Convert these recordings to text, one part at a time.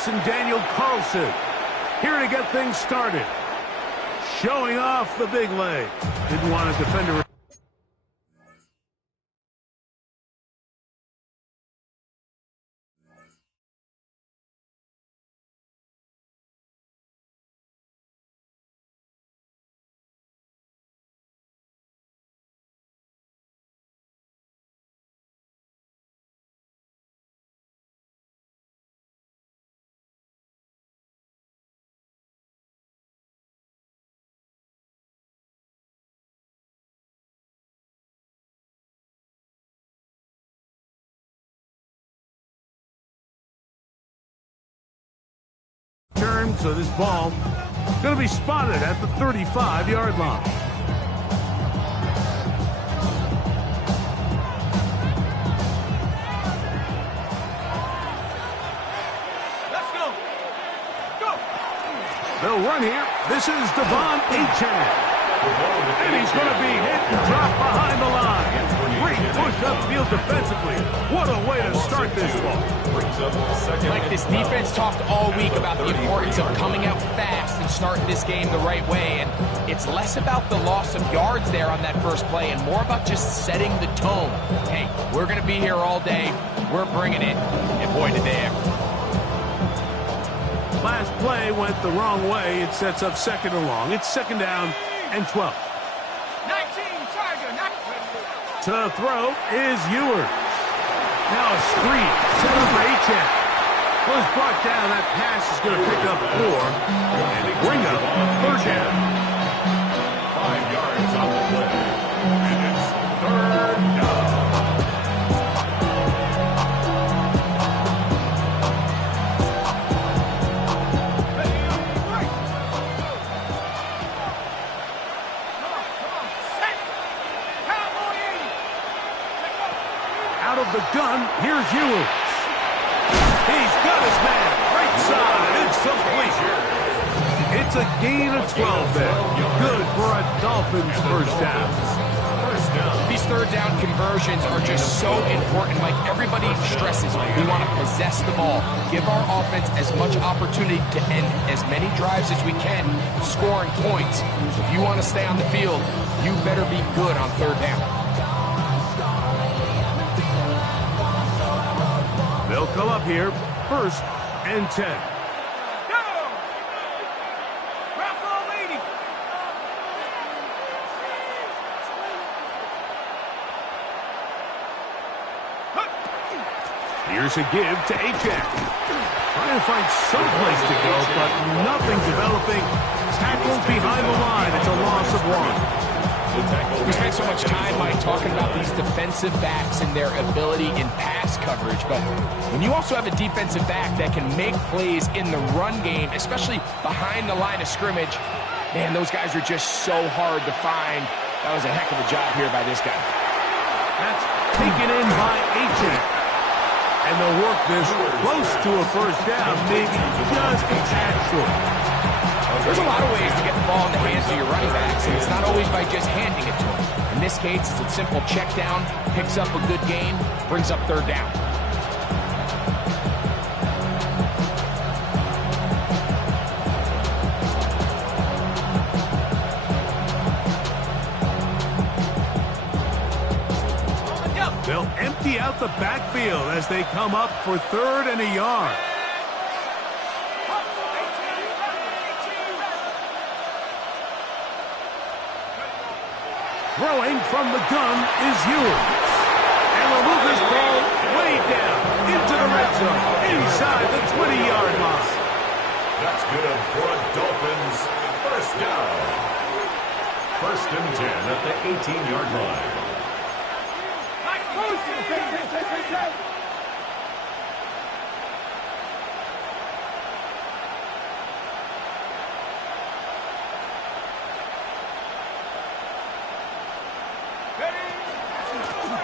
Thomas and Daniel Carlson here to get things started. Showing off the big leg. Didn't want a defender. So this ball going to be spotted at the 35-yard line. Let's go. Go. They'll run here. This is Devon Achane. And he's going to be hit and dropped behind the line. Great push upfield defensively. What a way to start this ball. Like, this defense talked all week about the importance of coming out fast and starting this game the right way. And it's less about the loss of yards there on that first play and more about just setting the tone. Hey, we're going to be here all day. We're bringing it. And boy, did they ever. Last play went the wrong way. It sets up second and long. It's second down and 12. 19, Tiger, 19. To throw is Ewers. Now a screen set up for Achane. Was brought down. That pass is going to pick up 4 and bring up third down. 5 yards on the play. And it's third down. Out of the gun, here's Ewers. He's got his man. Right side. It's complete. It's a gain of 12 there. Good for a Dolphins first down. These third down conversions are just so important. Like everybody stresses, we want to possess the ball. Give our offense as much opportunity to end as many drives as we can, scoring points. If you want to stay on the field, you better be good on third down. They'll come up here, first and 10. Go! Raffle leading. Here's a give to Achane. Trying to find some place to go, but nothing developing. Tackled behind the line. It's a loss of 1. We spent so much time, Mike, talking about these defensive backs and their ability in pass coverage, but when you also have a defensive back that can make plays in the run game, especially behind the line of scrimmage, man, those guys are just so hard to find. That was a heck of a job here by this guy. That's taken in by Achane. And they'll work this close to a first down, maybe just a tad short. There's a lot of ways to get the ball in the hands of your running backs, and it's not always by just handing it to them. In this case, it's a simple check down, picks up a good gain, brings up third down. They'll empty out the backfield as they come up for third and a yard. Throwing from the gun is Ewers. And will move this ball way down into the red zone, inside the 20-yard line. That's good for a Dolphins first down. First and 10 at the 18-yard line.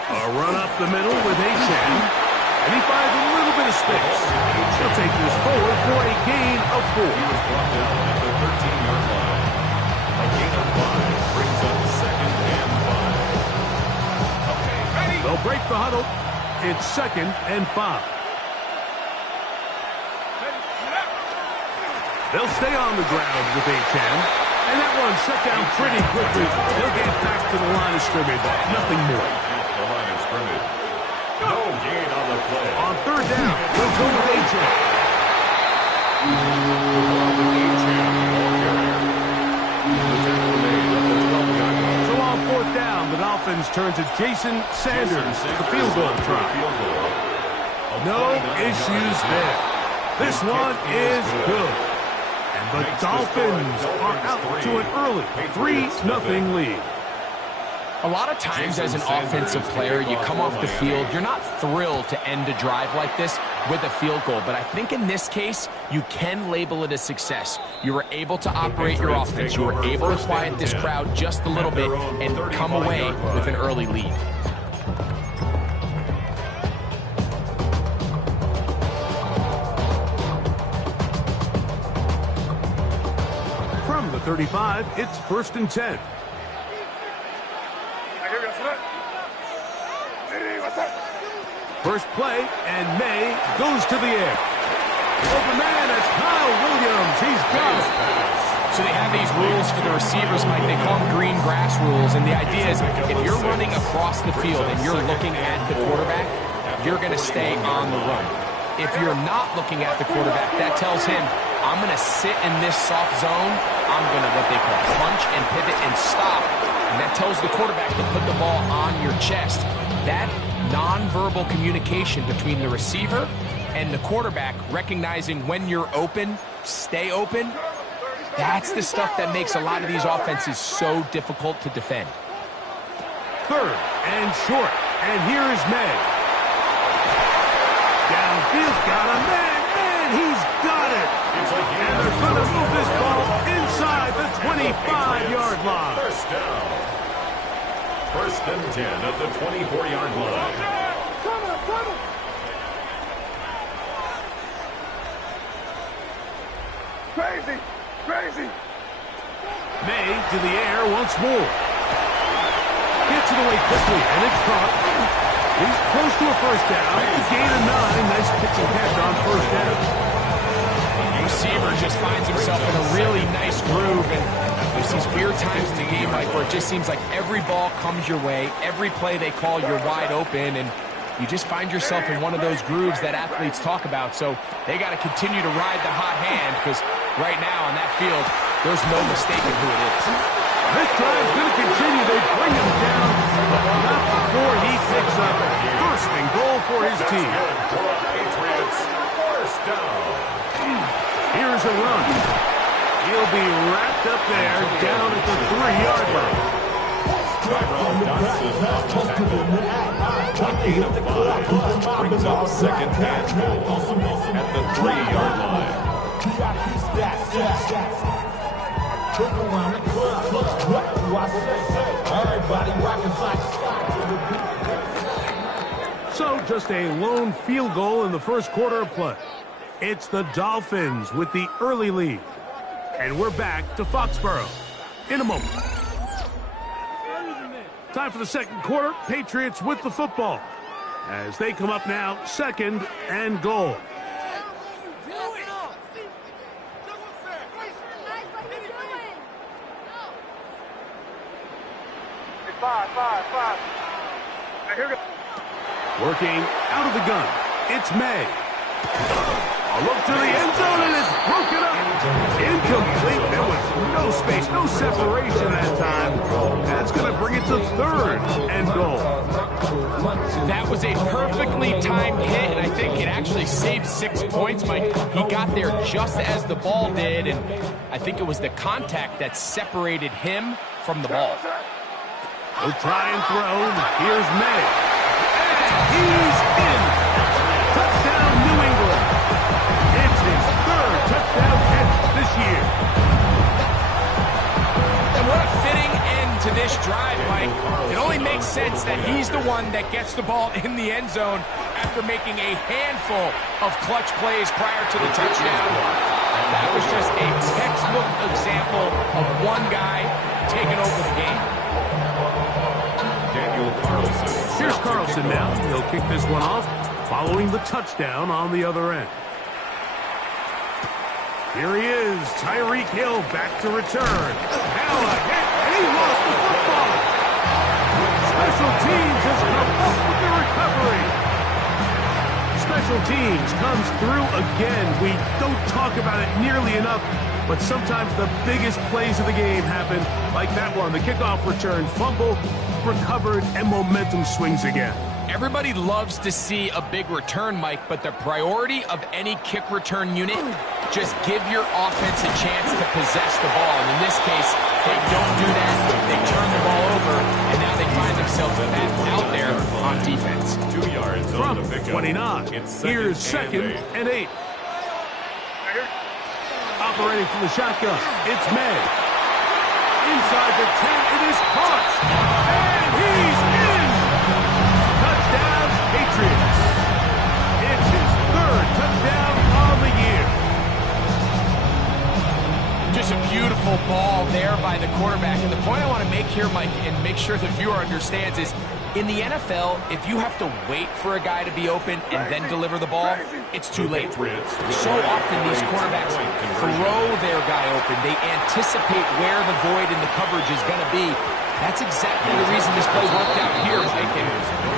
A run up the middle with Achane, and he finds a little bit of space. He'll take this forward for a gain of 4. He was brought down at the 13-yard line. A gain of 5 brings up second and 5. Okay, ready? They'll break the huddle. It's second and 5. They'll stay on the ground with Achane. And that one shut down pretty quickly. They'll get back to the line of scrimmage. Nothing more. The line of scrimmage. No gain on the play. On third down, they'll go with Achane. So on fourth down, the Dolphins turn to Jason Sanders for the field goal try. No issues there. This one is good. And the Dolphins are out to an early 3-0 lead. A lot of times as an offensive player, you come off the field, you're not thrilled to end a drive like this with a field goal. But I think in this case, you can label it a success. You were able to operate your offense. You were able to quiet this crowd just a little bit and come away with an early lead. From the 35, it's 1st and 10. First play, and May goes to the air. Open man, it's Kyle Williams. He's got it. So they have these rules for the receivers, Mike. They call them green grass rules. And the idea is if you're running across the field and you're looking at the quarterback, you're going to stay on the run. If you're not looking at the quarterback, that tells him, I'm going to sit in this soft zone. I'm going to what they call punch and pivot and stop. And that tells the quarterback to put the ball on your chest. That nonverbal communication between the receiver and the quarterback, recognizing when you're open, stay open, that's the stuff that makes a lot of these offenses so difficult to defend. Third and short, and here is May. Downfield, got a man, and he's got it. And they're going to move this ball inside the 25-yard line. First down. 1st and 10 at the 24-yard line. Crazy. May to the air once more. Gets it away quickly, and it's caught. He's close to a first down. A gain of 9. Nice pitch and catch on first down. The receiver just finds himself in a really nice groove, and there's these weird times in the game, Mike, where it just seems like every ball comes your way, every play they call, you're wide open, and you just find yourself in one of those grooves that athletes talk about. So they got to continue to ride the hot hand, because right now on that field, there's no mistaking who it is. This drive's going to continue. They bring him down, but not before he picks up 1st and goal for his team. Patriots. First down. Here's a run. He'll be wrapped up there down at the 3-yard line. Gain of 5 brings up 2nd and goal at the 3-yard line. So just a lone field goal in the first quarter of play. It's the Dolphins with the early lead. And we're back to Foxborough in a moment. Time for the second quarter. Patriots with the football as they come up now 2nd and goal. Five. Here we go. Working out of the gun, it's May. A look to the end zone, and it's broken up. Incomplete. There was no space, no separation that time. That's going to bring it to 3rd and goal. That was a perfectly timed hit, and I think it actually saved 6 points, Mike. He got there just as the ball did, and I think it was the contact that separated him from the ball. He'll try and throw. Here's May. And he's in. Touchdown, New England. It's his 3rd touchdown catch this year. And what a fitting end to this drive, Mike. It only makes sense that he's the one that gets the ball in the end zone after making a handful of clutch plays prior to the touchdown. That was just a textbook example of one guy taking over the game. Daniel Carlson. Here's Carlson now. He'll kick this one off following the touchdown on the other end. Here he is, Tyreek Hill back to return. Now a hit, and he lost the football. Special teams has come up with the recovery. Special teams comes through again. We don't talk about it nearly enough, but sometimes the biggest plays of the game happen like that one. The kickoff return, fumble, recovered, and momentum swings again. Everybody loves to see a big return, Mike, but the priority of any kick return unit, just give your offense a chance to possess the ball. And in this case, they don't do that. They turn the ball over, and now they find themselves back out there on defense. 2 yards From on the pickup. 29, here's second and 8. Operating from the shotgun, it's May. Inside the 10, it is caught. And he's in! Touchdown, Patriots. It's his third touchdown on the year. Just a beautiful ball there by the quarterback. And the point I want to make here, Mike, and make sure the viewer understands is, in the NFL, if you have to wait for a guy to be open and then deliver the ball, it's too late. So often these quarterbacks throw their guy open. They anticipate where the void in the coverage is going to be. That's exactly the reason this play worked out here, Mike. And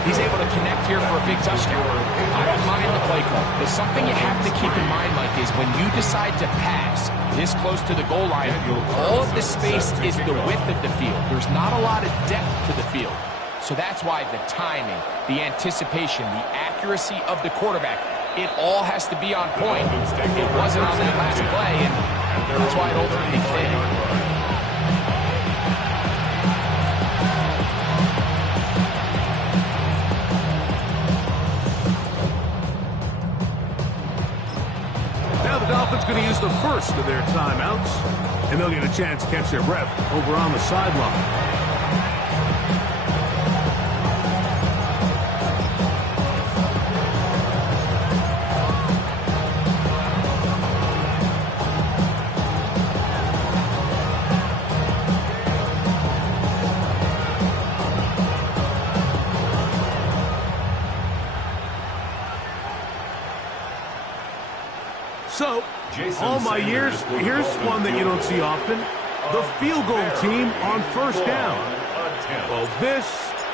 he's able to connect here for a big touchdown. I don't mind the play call, but something you have to keep in mind, Mike, is when you decide to pass this close to the goal line, all of the space is the width of the field. There's not a lot of depth to the field. So that's why the timing, the anticipation, the accuracy of the quarterback, it all has to be on point. It wasn't on that last play, and that's why it ultimately failed. Now the Dolphins going to use the first of their timeouts, and they'll get a chance to catch their breath over on the sideline. So, all my years, here's one that you don't see often. The field goal team on first down. Well, this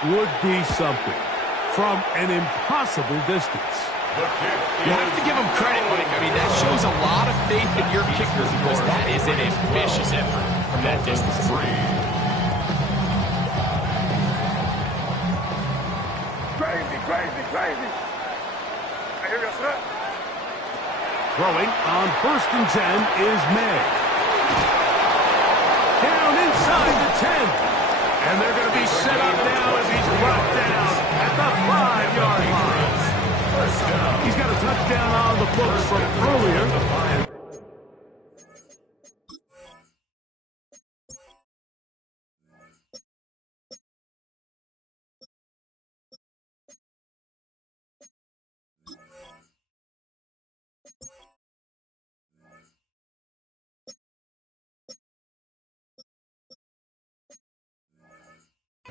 would be something from an impossible distance. You have to give him credit, Mike. I mean, that shows a lot of faith in your kicker because that is an ambitious effort from that distance. Crazy. Here goes it. Throwing on first and 10 is May. Down inside the 10. And they're going to be set up now as he's brought down at the 5-yard line. He's got a touchdown on the books from earlier.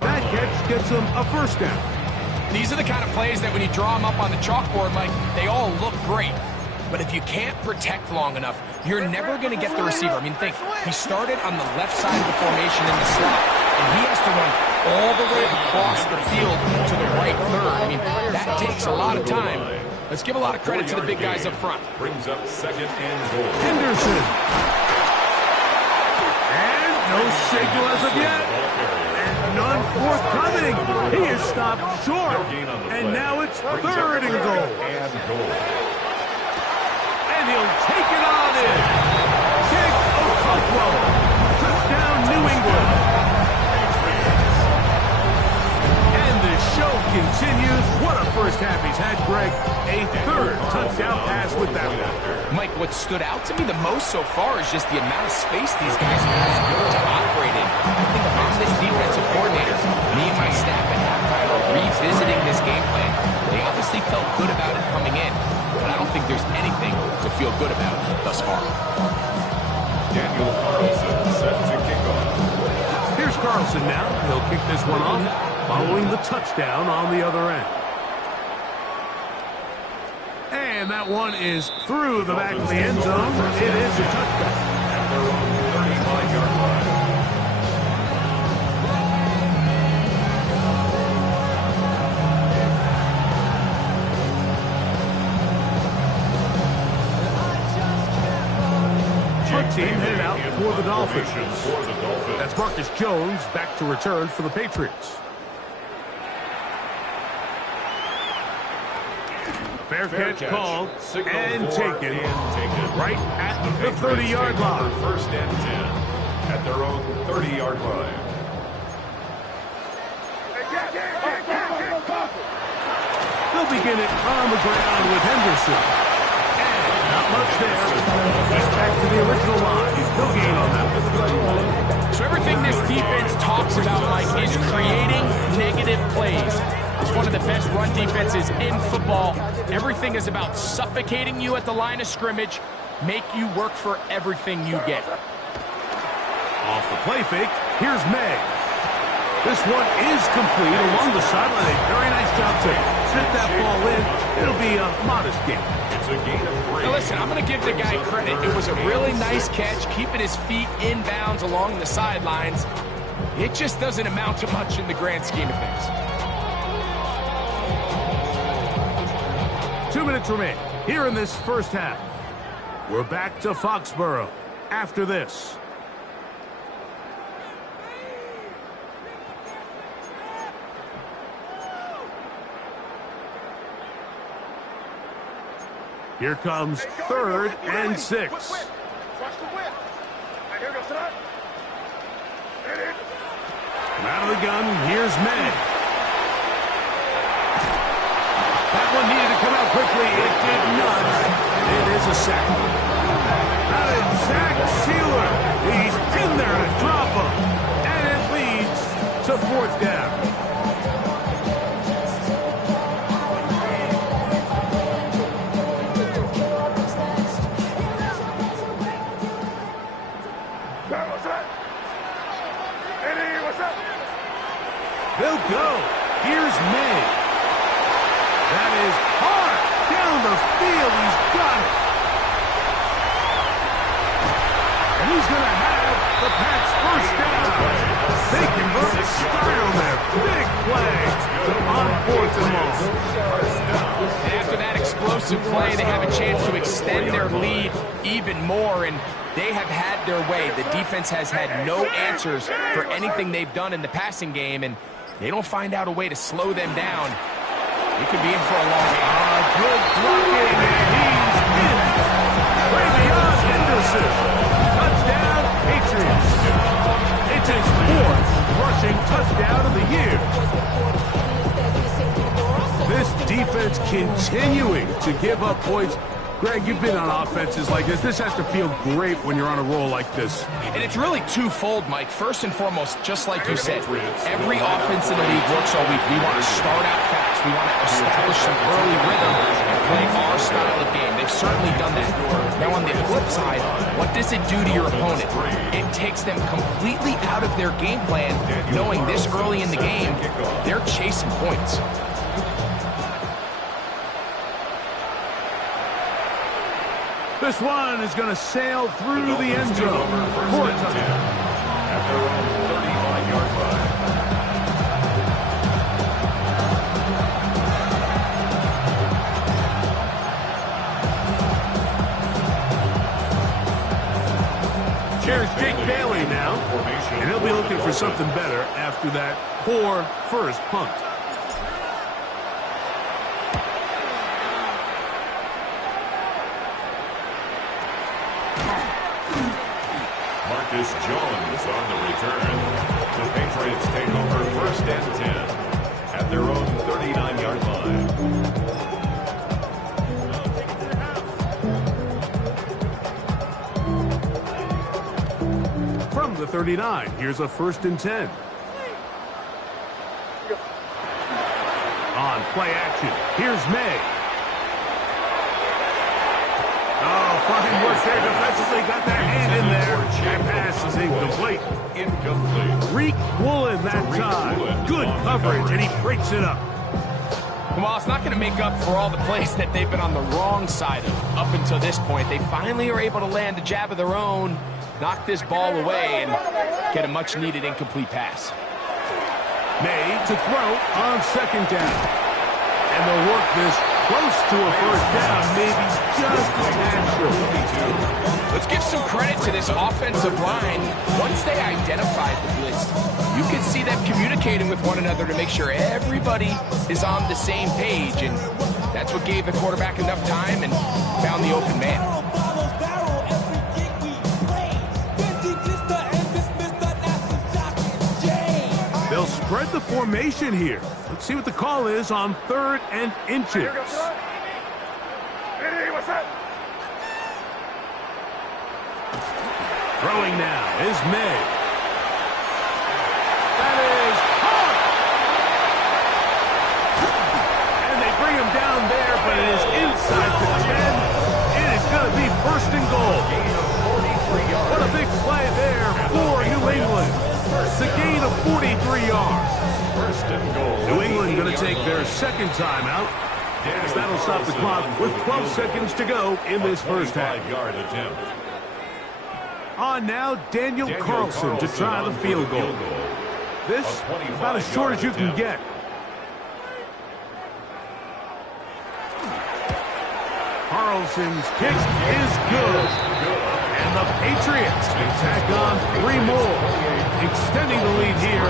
That catch gets him a first down. These are the kind of plays that when you draw them up on the chalkboard, Mike, they all look great. But if you can't protect long enough, you're never going to get the receiver. I mean, think, he started on the left side of the formation in the slot, and he has to run all the way across the field to the right third. I mean, that takes a lot of time. Let's give a lot of credit to the big guys up front. Brings up second and goal. Henderson. And no signal as of yet. And none forthcoming. He is stopped short. And now it's third and goal. And he'll take it on in. Kick Okonkwo. Touchdown New England. And the show continues. What a first half he's had, Greg. A third touchdown pass with that one. Mike, what stood out to me the most so far is just the amount of space these guys have to operate in. I think if I'm this defensive coordinator, me and my staff at halftime are revisiting this game plan. They obviously felt good about it coming in, but I don't think there's anything to feel good about thus far. Daniel Carlson set to kick off. Here's Carlson now. He'll kick this one off, following the touchdown on the other end. And And that one is through the back of the end zone. It is a touchback. At their own 35-yard line. Punt team headed out for the Dolphins. For the Dolphins. That's Marcus Jones back to return for the Patriots. Fair catch called and taken right at the 30-yard line. First and 10 at their own 30-yard line. They'll begin it on the ground with Henderson. And not much there. He's back to the original line. No gain on that. So everything this defense talks about, Mike, is creating negative plays. It's one of the best run defenses in football. Everything is about suffocating you at the line of scrimmage, make you work for everything you get. Off the play fake, here's May. This one is complete along the sideline. A very nice job to fit that ball in. It'll be a modest gain. It's a gain of 3. Now listen, I'm going to give the guy credit. It was a really nice catch, keeping his feet in bounds along the sidelines. It just doesn't amount to much in the grand scheme of things. 2 minutes remain here in this first half. We're back to Foxborough after this. Here comes 3rd and 6. From out of the gun, here's May. That one needed to come out quickly. It did not. It is a sack. That is Zach Sealer. He's in there to drop him. And it leads to 4th down. They'll go. Here's May. That is hard down the field. He's got it. And he's going to have the Pats' first down. They convert the style there. Big play on 4th and long. And after that explosive play, they have a chance to extend their lead even more, and they have had their way. The defense has had no answers for anything they've done in the passing game, and they don't find out a way to slow them down. He could be in for a long game. Good blocking, and he's in. Way beyond Henderson. Touchdown, Patriots. It's his 4th rushing touchdown of the year. This defense continuing to give up points. Greg, you've been on offenses like this. This has to feel great when you're on a roll like this. And it's really twofold, Mike. First and foremost, just like you said, every offense in the league works all week. We want to start out fast. We want to establish some early rhythm and play our style of game. They've certainly done that. Now, on the flip side, what does it do to your opponent? It takes them completely out of their game plan, knowing this early in the game, they're chasing points. This one is going to sail through the end zone for a touchdown. At their own 35-yard line. Here's Jake Bailey now, and he'll be looking for something better after that poor first punt. Marcus Jones on the return. The Patriots take over 1st and 10 at their own 39-yard line. From the 39, here's a 1st and 10. On play action, here's May. Oh, fine work there defensively. Got that hand in there. That pass is incomplete. Incomplete. Reek Woolen that time. Good coverage, and he breaks it up. Well, it's not going to make up for all the plays that they've been on the wrong side of up until this point. They finally are able to land a jab of their own, knock this ball away, and get a much-needed incomplete pass. May to throw on second down. And they'll work this close to a first down, maybe just a tad short. Let's give some credit to this offensive line. Once they identified the blitz, you could see them communicating with one another to make sure everybody is on the same page, and that's what gave the quarterback enough time and found the open man. They'll spread the formation here. Let's see what the call is on 3rd and inches. Throwing now is May. That is hard. And they bring him down there, but it is inside the 10. It is going to be 1st and goal. What a big play there for New England. It's a gain of 43 yards. 1st and goal. New England going to take their second timeout. As that'll stop the clock with 12 seconds to go in this first half. 25-yard attempt. On now, Daniel Carlson to try the field goal. This about as short as you can get. Carlson's kick is good. And the Patriots tack on 3 more, extending the lead here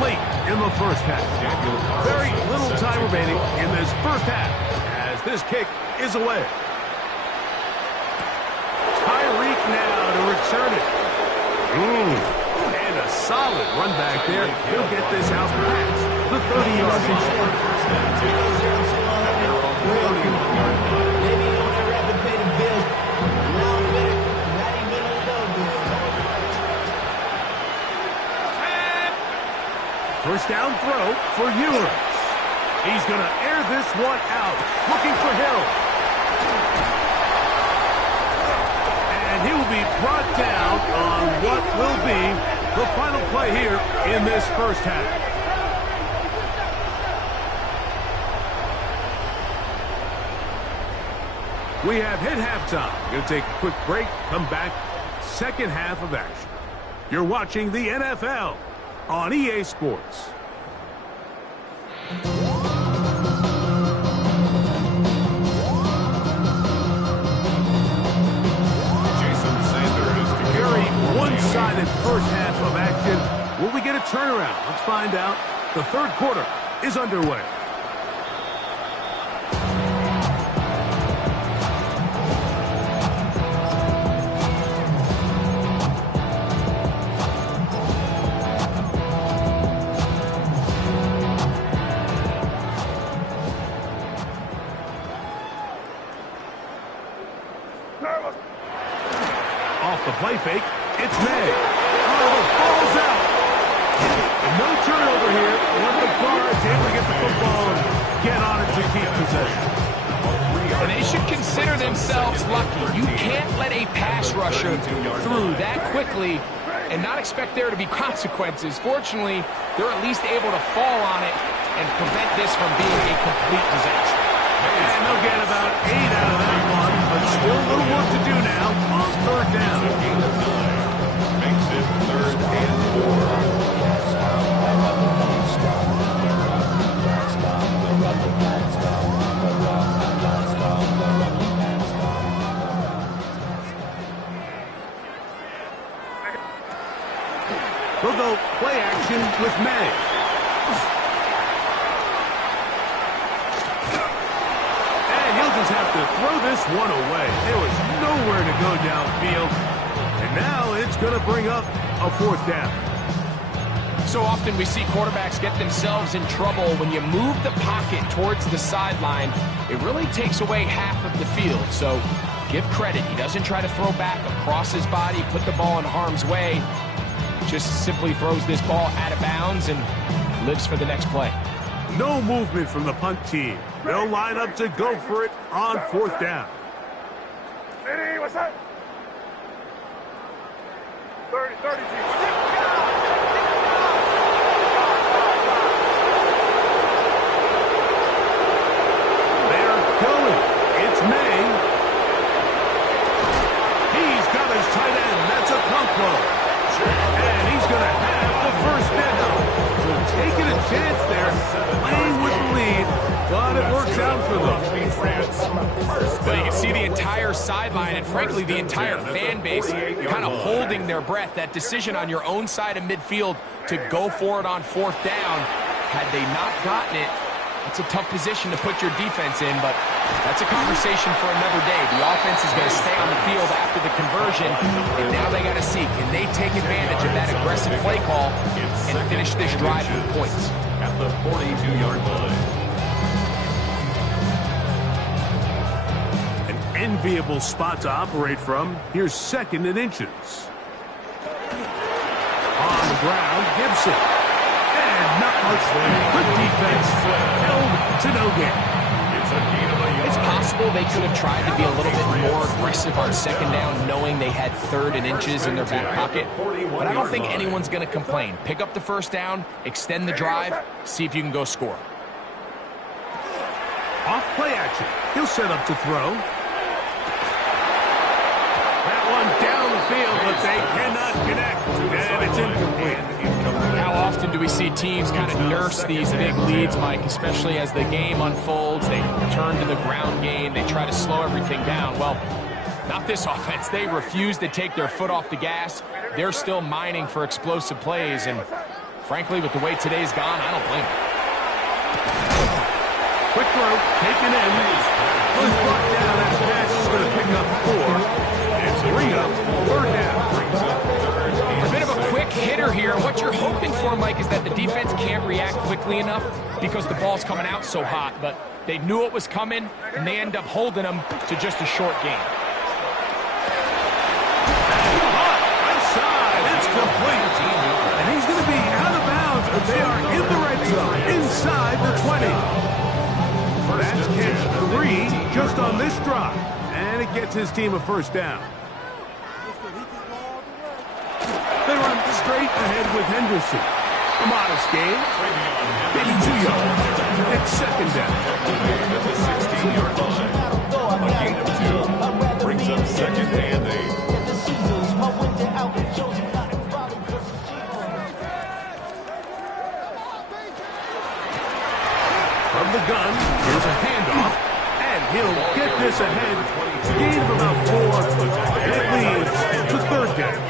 late in the first half. Very little time remaining in this first half as this kick is away. Tyreek now to return it. And a solid run back there. He'll get this out past the 30-yard line. First down throw for Ewers. He's going to air this one out, looking for Hill. And he will be brought down on what will be the final play here in this first half. We have hit halftime. Going to take a quick break, come back, second half of action. You're watching the NFL on EA Sports. Jason Sanders. Very one-sided first half of action. Will we get a turnaround? Let's find out. The third quarter is underway. Off the play fake, it's May. Oh, the ball's out. No turnover here. One of the guards able to get the football and get on it to keep possession. And they should consider themselves lucky. You can't let a pass rusher through that quickly and not expect there to be consequences. Fortunately, they're at least able to fall on it and prevent this from being a complete disaster. And they'll get about 8 out of that one, but still a little work to do now on third down. Gain of 9. Makes it 3rd and 4. We'll go play action with May. And he'll just have to throw this one away. There was nowhere to go downfield. And now it's going to bring up a 4th down. So often we see quarterbacks get themselves in trouble when you move the pocket towards the sideline. It really takes away half of the field. So give credit. He doesn't try to throw back across his body, put the ball in harm's way. Just simply throws this ball out of bounds and lives for the next play. No movement from the punt team. They'll line up to go for it on 4th down. Hey, what's that? 30, entire sideline and, frankly, the entire fan base kind of holding their breath. That decision on your own side of midfield to go for it on 4th down, had they not gotten it, it's a tough position to put your defense in, but that's a conversation for another day. The offense is going to stay on the field after the conversion, and now they got to see, can they take advantage of that aggressive play call and finish this drive with points? At the 42-yard line. An enviable spot to operate from. Here's 2nd and inches. On the ground, Gibson. And not much there. Good defense. Held to no gain. It's possible they could have tried to be a little bit more aggressive on 2nd down, knowing they had 3rd and inches in their back pocket. But I don't think anyone's going to complain. Pick up the 1st down, extend the drive, see if you can go score. Off play action. He'll set up to throw. That one down the field, but they cannot connect. And it's incomplete. How often do we see teams kind of nurse these big leads, Mike, especially as the game unfolds? They turn to the ground game. They try to slow everything down. Well, not this offense. They refuse to take their foot off the gas. They're still mining for explosive plays. And frankly, with the way today's gone, I don't blame them. Quick throw, taken in. Was brought down as pass is going to pick up 4. It's 3 up, 3rd down. A bit of a quick hitter here. What you're hoping for, Mike, is that the defense can't react quickly enough because the ball's coming out so hot. But they knew it was coming, and they end up holding them to just a short game. Outside, it's complete. And he's going to be out of bounds, but they are in the red zone, inside the 20. That's catch 3 just on this drive. And it gets his team a 1st down. They run straight ahead with Henderson. A modest gain. Maybe 2 yards. It's 2nd down. At the 16-yard line. A gain of 2. Brings up 2nd and 8. From the gun, here's a handoff. And he'll get this ahead. Gain of about 4. And it leads to 3rd down.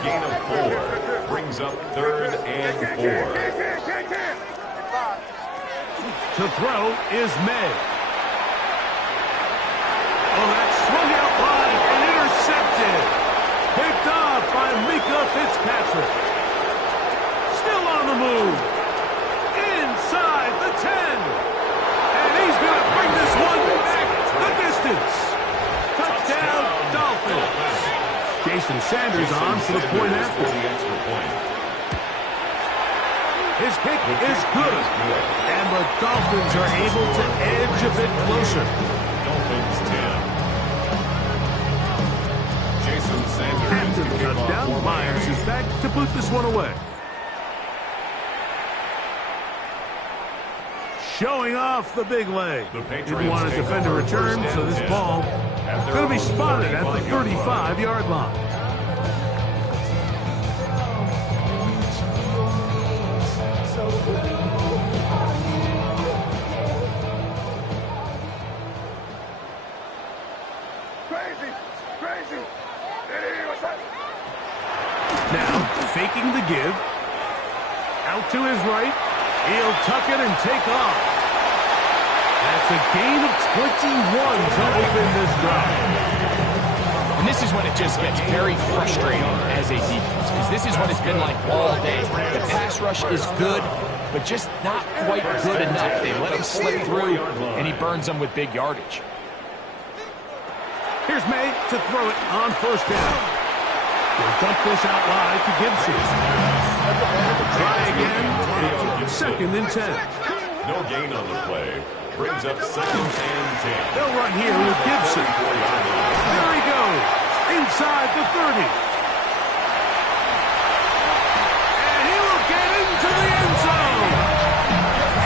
Gain of 4 brings up 3rd and 4. To throw is May. Oh, that swung out wide and intercepted. Picked off by Mika Fitzpatrick. Still on the move. Inside the 10. And he's going to bring this one back the distance. Touchdown, Dolphins. Jason Sanders on for the point after. His kick is good. And the Dolphins are able to edge a bit closer. Dolphins 10. Jason Sanders. After the touchdown, Myers is back to put this one away. Showing off the big leg. Didn't want his defender return, so this ball going to be spotted at the 35-yard line. Crazy. Hey, what's up? Now, faking the give. Out to his right. He'll tuck it and take off. That's a gain of 21 to open this drive. And this is when it just gets very frustrating as a defense, because this is what it's been like all day. The pass rush is good, but just not quite good enough. They let him slip through, and he burns them with big yardage. Here's May to throw it on 1st down. He'll dump this out wide to Gibson. Try again. It's 2nd and 10. No gain on the play. Brings up 2nd and 10. They'll run here with Gibson. There he goes. Inside the 30. And he will get into the end zone.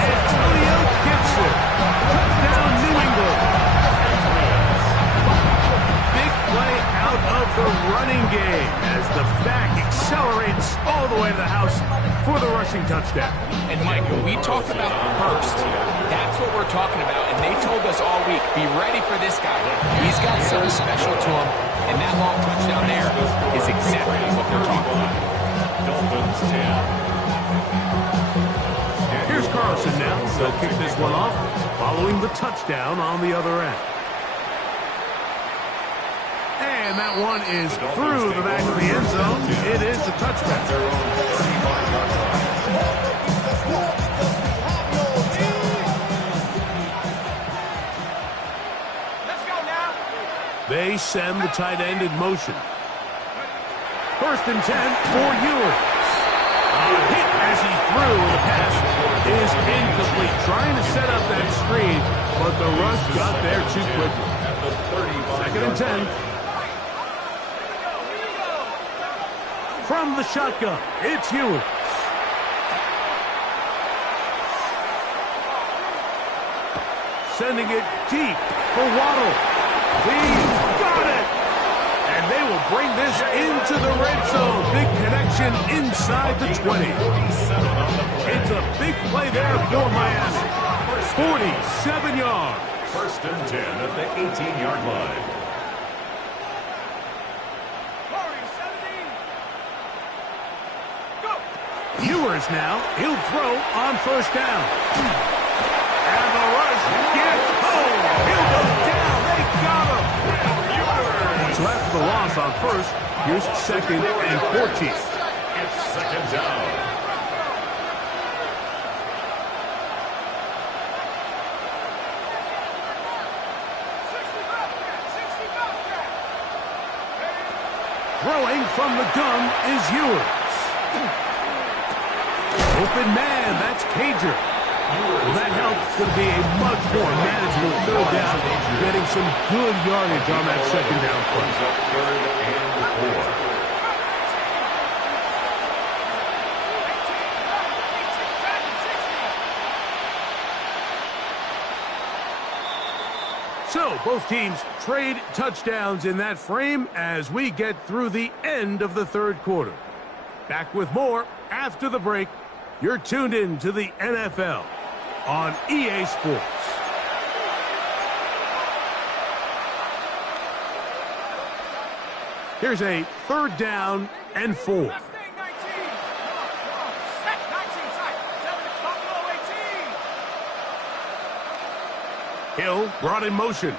Antonio Gibson. Touchdown, New England. Big play out of the running game as the back accelerates all the way to the house for the rushing touchdown. And, Mike, when we talk about burst, that's what we're talking about. And they told us us all week. Be ready for this guy. He's got something special to him, and that long touchdown there is exactly what they're talking about. Dolphins 10. Here's Carlson now. They'll kick this one off following the touchdown on the other end. And that one is through the back of the end zone. It is a touchback. Their own 35-yard line. They send the tight end in motion. 1st and 10 for Ewers. A hit as he threw. The pass is incomplete. Trying to set up that screen, but the rush got there too quickly. At the 2nd and 10. From the shotgun, it's Ewers. Sending it deep for Waddle. He's got it! And they will bring this into the red zone. Big connection inside the 20. It's a big play there for Miami. 47 yards. 1st and 10 at the 18-yard line. Ewers now. He'll throw on 1st down. And the rush gets home. He'll go down. They got him. What's left for the loss on 1st. Here's 2nd and 14. It's 2nd down. Throwing from the gun is Ewers. Open man, that's Cager. That helps to be a much more manageable 3rd down, getting some good yardage on that 2nd down play. Brings up 3rd and 4. So, both teams trade touchdowns in that frame as we get through the end of the 3rd quarter. Back with more after the break. You're tuned in to the NFL on EA Sports. Here's a 3rd down and 4. Hill brought in motion.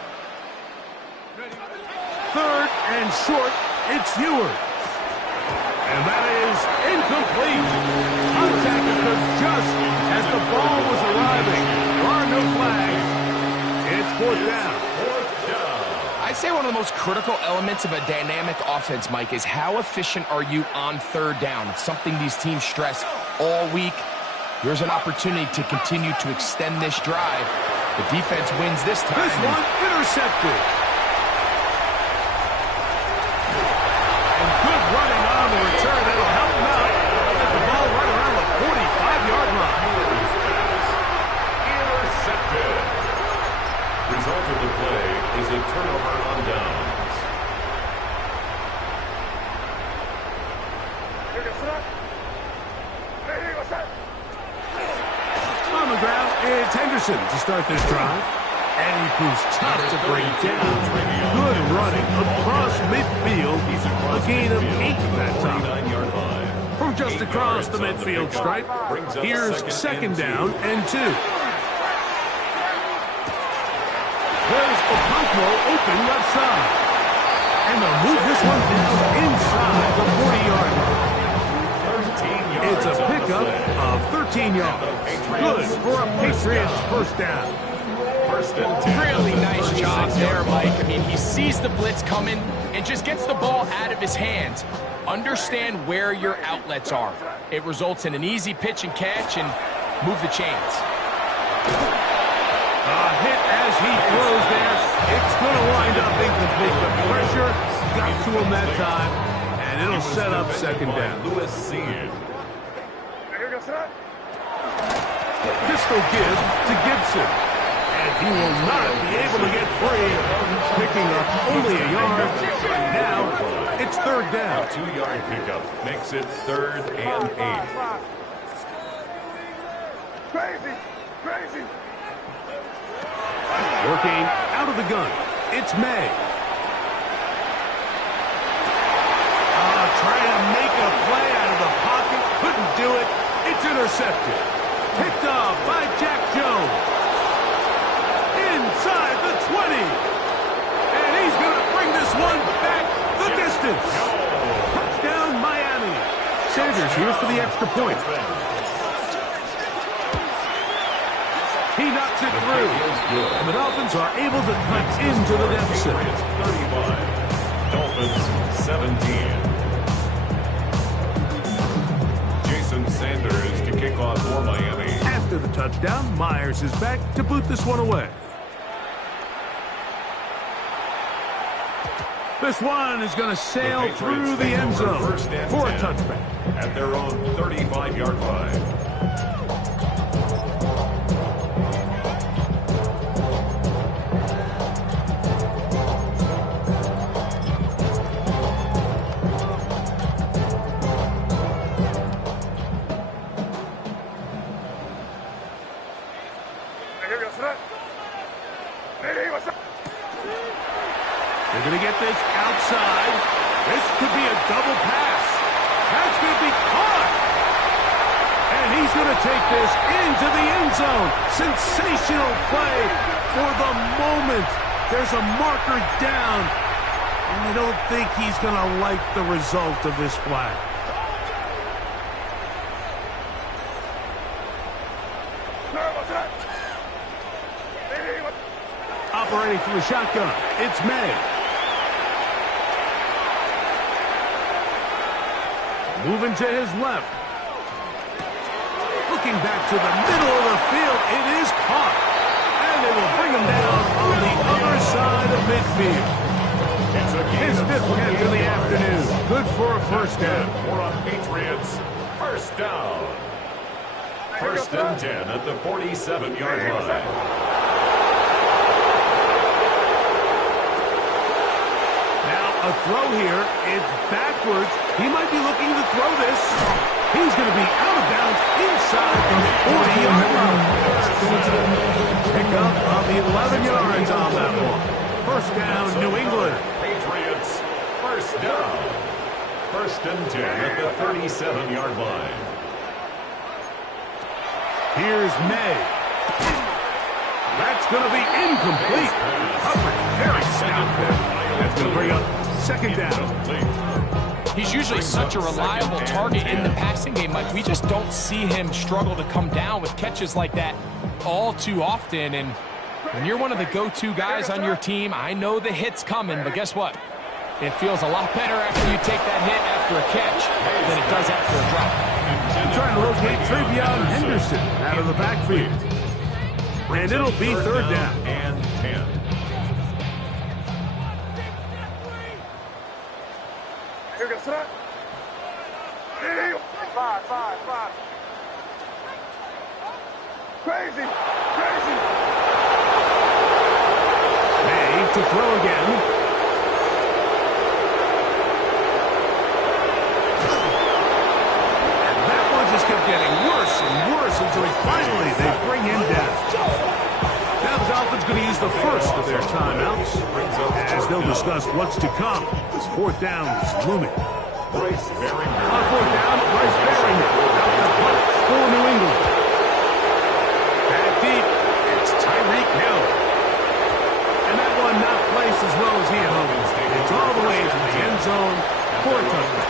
3rd and short, it's Ewers. And that is incomplete. Contact occurs just as the ball was arriving. There are no flags. It's 4th down. I'd say one of the most critical elements of a dynamic offense, Mike, is how efficient are you on 3rd down. It's something these teams stress all week. Here's an opportunity to continue to extend this drive. The defense wins this time. This one intercepted. And good running on the return. That'll help him out. Get the ball right around the 45-yard line. Intercepted. Result of the play is a turnover on downs. On the ground, it's Henderson to start this drive. And he proves tough to bring down. Good running across midfield. A gain of 8 that time. From just across the midfield stripe, here's 2nd down and 2. There's Okonkwo open left side. And they'll move this one down inside the 40-yard line. It's a pickup of 13 yards. Good for a Patriots 1st down. 1st and 10. Really nice job there, Mike. I mean, he sees the blitz coming and just gets the ball out of his hands. Understand where your outlets are. It results in an easy pitch and catch and move the chains. A hit as he throws there. It's going to wind up incomplete. The pressure got to him that time, and it'll set up 2nd down. Lewis Seed. Pistol give to Gibson. And he will not be able to get free. Picking up only a yard. Now it's 3rd down. A 2-yard pickup makes it 3rd and 8. Crazy! Crazy! Working out of the gun. It's May. Trying to make a play out of the pocket. Couldn't do it. It's intercepted. Picked off by Jack Jones. Inside the 20. And he's going to bring this one back the distance. Touchdown, Miami. Sanders here for the extra point. He knocks it through. And the Dolphins are able to cut into the deficit. 35. Dolphins 17. Jason Sanders to kick off for Miami. After the touchdown, Myers is back to boot this one away. This one is going to sail through the end zone for a touchback. At their own 35-yard line. They're going to get this outside. This could be a double pass. That's going to be caught. And he's going to take this into the end zone. Sensational play for the moment. There's a marker down. And I don't think he's going to like the result of this flag. Operating from the shotgun, it's May. Moving to his left. Looking back to the middle of the field. It is caught. And they will bring him down on the other side of midfield. His fifth catch of the afternoon. Good for a first down. For a Patriots first down. First and 10 at the 47-yard line. A throw here. It's backwards. He might be looking to throw this. He's going to be out of bounds inside the 40-yard line. Pick up on the 11 yards on that one. First down, New England. Patriots first down. First and 10 at the 37-yard line. Here's May. That's going to be incomplete. Coverage very stout there. That's going to bring up second down. He's usually such a reliable target in the passing game. Like, we just don't see him struggle to come down with catches like that all too often. And when you're one of the go-to guys on your team, I know the hit's coming, but guess what? It feels a lot better after you take that hit after a catch than it does after a drop. Trying to locate Travion Henderson out of the backfield. And it'll be third down. And 10. Five. Crazy. May to throw again. And that one just kept getting worse and worse until finally they bring him down. Now the Dolphins going to use the first of their timeouts as they'll discuss what's to come. This fourth down is looming. Bryce Berringer. On fourth down, Bryce Berringer out to punt for New England. Back deep, it's Tyreek Hill. And that one not placed as well as he had hoped. It's all the way to the end zone for a touchdown.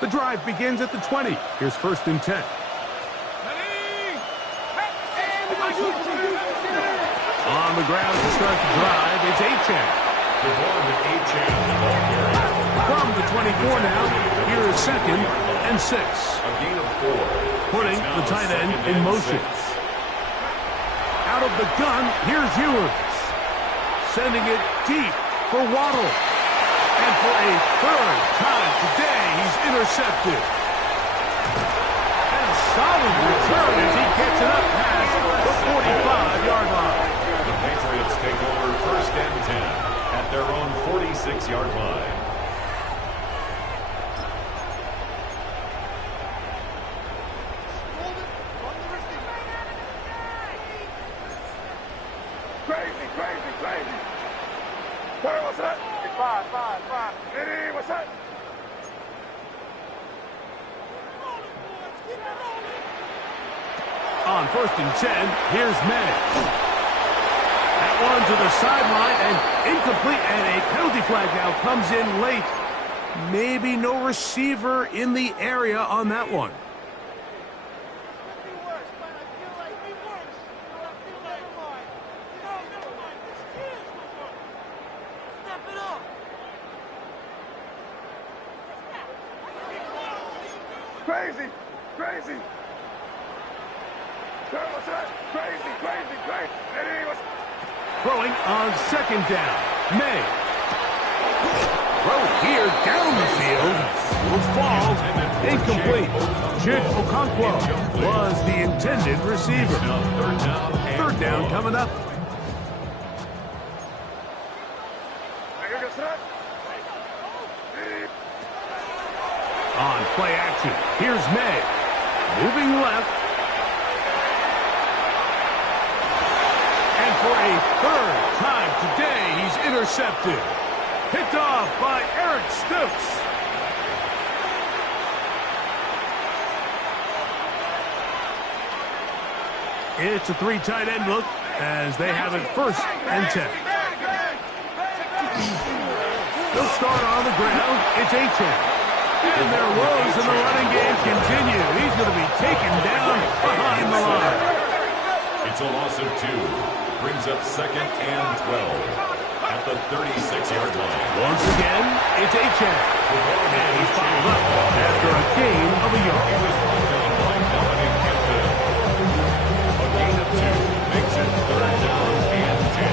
The drive begins at the 20. Here's first and 10. On the ground to start the drive, it's Achane. From the 24 now, here is second and 6. A gain of 4. Putting the tight end in motion. Out of the gun, here's Ewers. Sending it deep for Waddle. And for a third time today, he's intercepted. And a solid return as he gets it up past the 45-yard line. The Patriots take over first and 10 at their own 46-yard line. Turn, what's that? 5, 5, 5. Ready, what's that? On 1st and 10, here's May. That one to the sideline and incomplete, and a penalty flag now comes in late. Maybe no receiver in the area on that one. Crazy, crazy. Turn, what's that? Crazy, crazy, crazy. Ready, what's Throwing on 2nd down. May. Throw here down the field. Will fall. Incomplete. Chig Okonkwo was the intended receiver. 3rd down coming up. On play action, here's May. Moving left. And for a 3rd time today, he's intercepted. Picked off by Eric Stokes. It's a 3 tight end look as they have it 1st and 10. They'll start on the ground. It's Achane. And their woes in the running game continue. He's going to be taken down behind the line. It's a loss of 2. Brings up 2nd and 12 at the 36-yard line. Once again, it's Achane. And he's followed up after a gain of a yard. He was brought down by Dominic Hampton. A gain of 2 makes it 3rd down and 10.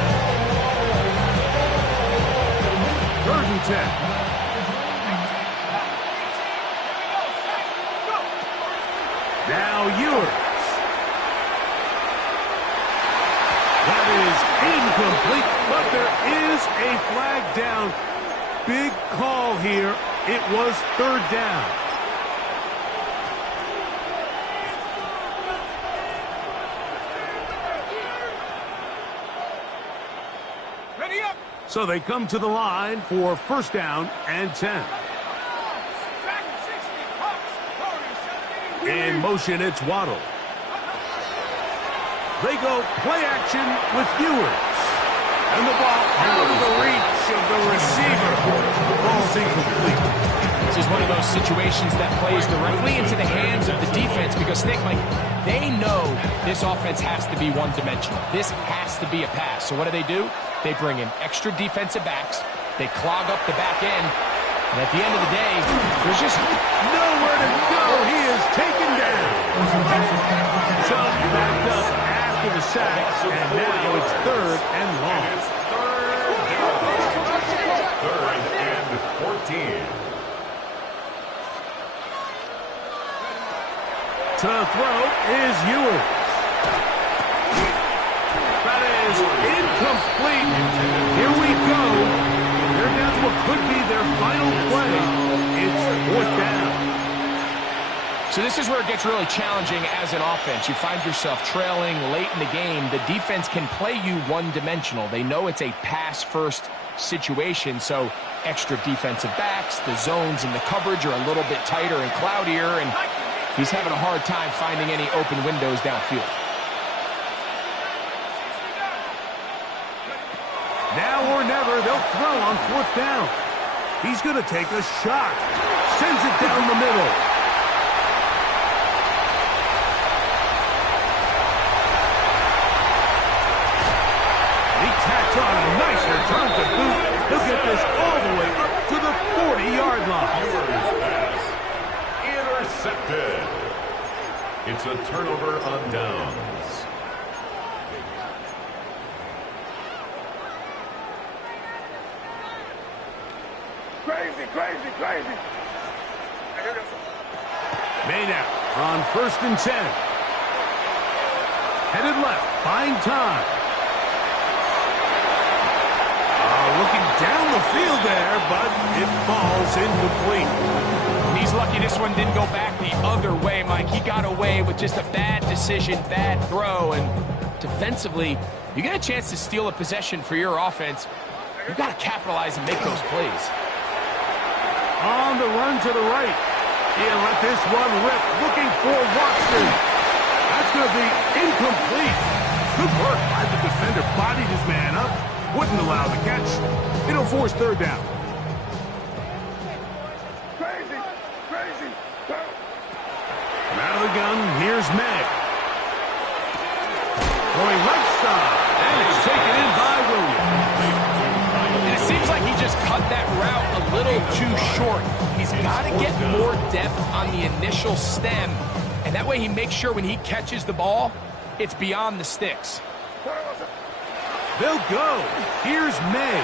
3rd and 10. Now Ewers. That is incomplete, but there is a flag down. Big call here. It was 3rd down. Ready up. So they come to the line for 1st down and 10. In motion, it's Waddle. They go play action with Ewers. And the ball out of the reach of the receiver. Ball's incomplete. This is one of those situations that plays directly into the hands of the defense because, Nick, like, they know this offense has to be one-dimensional. This has to be a pass. So what do? They bring in extra defensive backs. They clog up the back end. And at the end of the day, there's just nowhere to go. He is taken down. Chubb backed up after the sack, and now it's 3rd and long. It's 3rd and 14. To throw is Ewers. That is incomplete. Here we go. They're down to what could be their final play. It's 4th down. So this is where it gets really challenging as an offense. You find yourself trailing late in the game. The defense can play you one-dimensional. They know it's a pass-first situation, so extra defensive backs, the zones and the coverage are a little bit tighter and cloudier, and he's having a hard time finding any open windows downfield. Now or never, they'll throw on 4th down. He's going to take a shot. Sends it down the middle. He tacks on a nice return to boot. He'll get this all the way up to the 40-yard line. Ewers pass intercepted. It's a turnover on downs. Crazy, crazy, crazy. May now on 1st and 10. Headed left, buying time. Looking down the field there, but it falls incomplete. He's lucky this one didn't go back the other way, Mike. He got away with just a bad decision, bad throw, and defensively, you get a chance to steal a possession for your offense. you got to capitalize and make those plays. On the run to the right. He'll let this one rip, looking for Watson. That's going to be incomplete. Good work by the defender. Bodied his man up. Wouldn't allow the catch. It'll force third down. Crazy, crazy. Out of the gun, here's May. Going left side, and it's taken in by Williams. And it seems like he just cut that route a little too short. He's got to get more depth on the initial stem, and that way he makes sure when he catches the ball, it's beyond the sticks. They'll go. Here's May.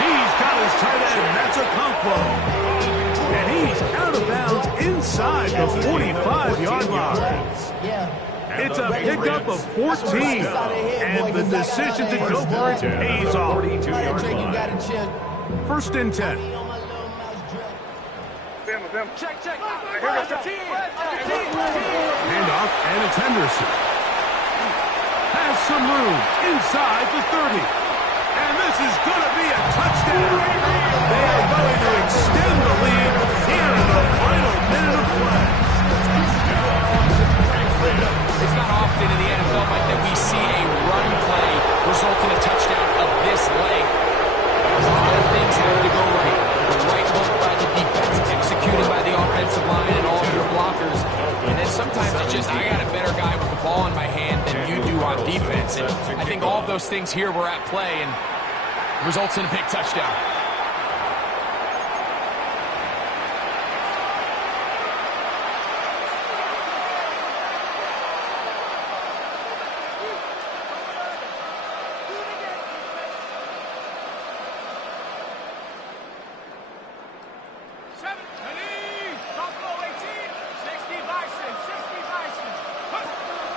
He's got his tight end. That's a Okonkwo. And he's out of bounds inside the 45-yard line. It's a pickup of 14. And the decision to go for it pays off. 42-yard line. First and 10. Check. Handoff, and it's Henderson. Has some room inside the 30. And this is going to be a touchdown. They are going to extend the lead here in the final minute of play. It's not often in the NFL, Mike, that we see a run play result in a touchdown of this length. A lot of things have to go right. The right look by the defense, executed by the offensive line and all of your blockers. And then sometimes it's just, I got a better guy with the ball in my hand than you do on defense. And I think all of those things here were at play and results in a big touchdown.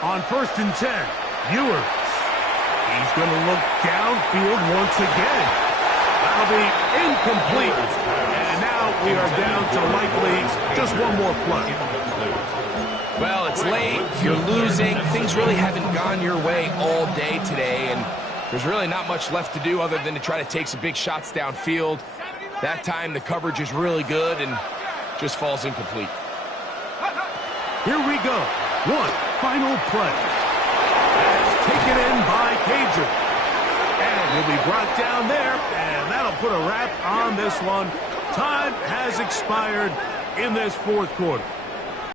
On first and 10, Ewers. He's going to look downfield once again. That'll be incomplete. And now we are down to likely just one more play. Well, it's late. You're losing. Things really haven't gone your way all day today, and there's really not much left to do other than to try to take some big shots downfield. That time, the coverage is really good and just falls incomplete. Here we go. One final play. That's taken in by Cager. And he'll be brought down there, and that'll put a wrap on this one. Time has expired in this fourth quarter.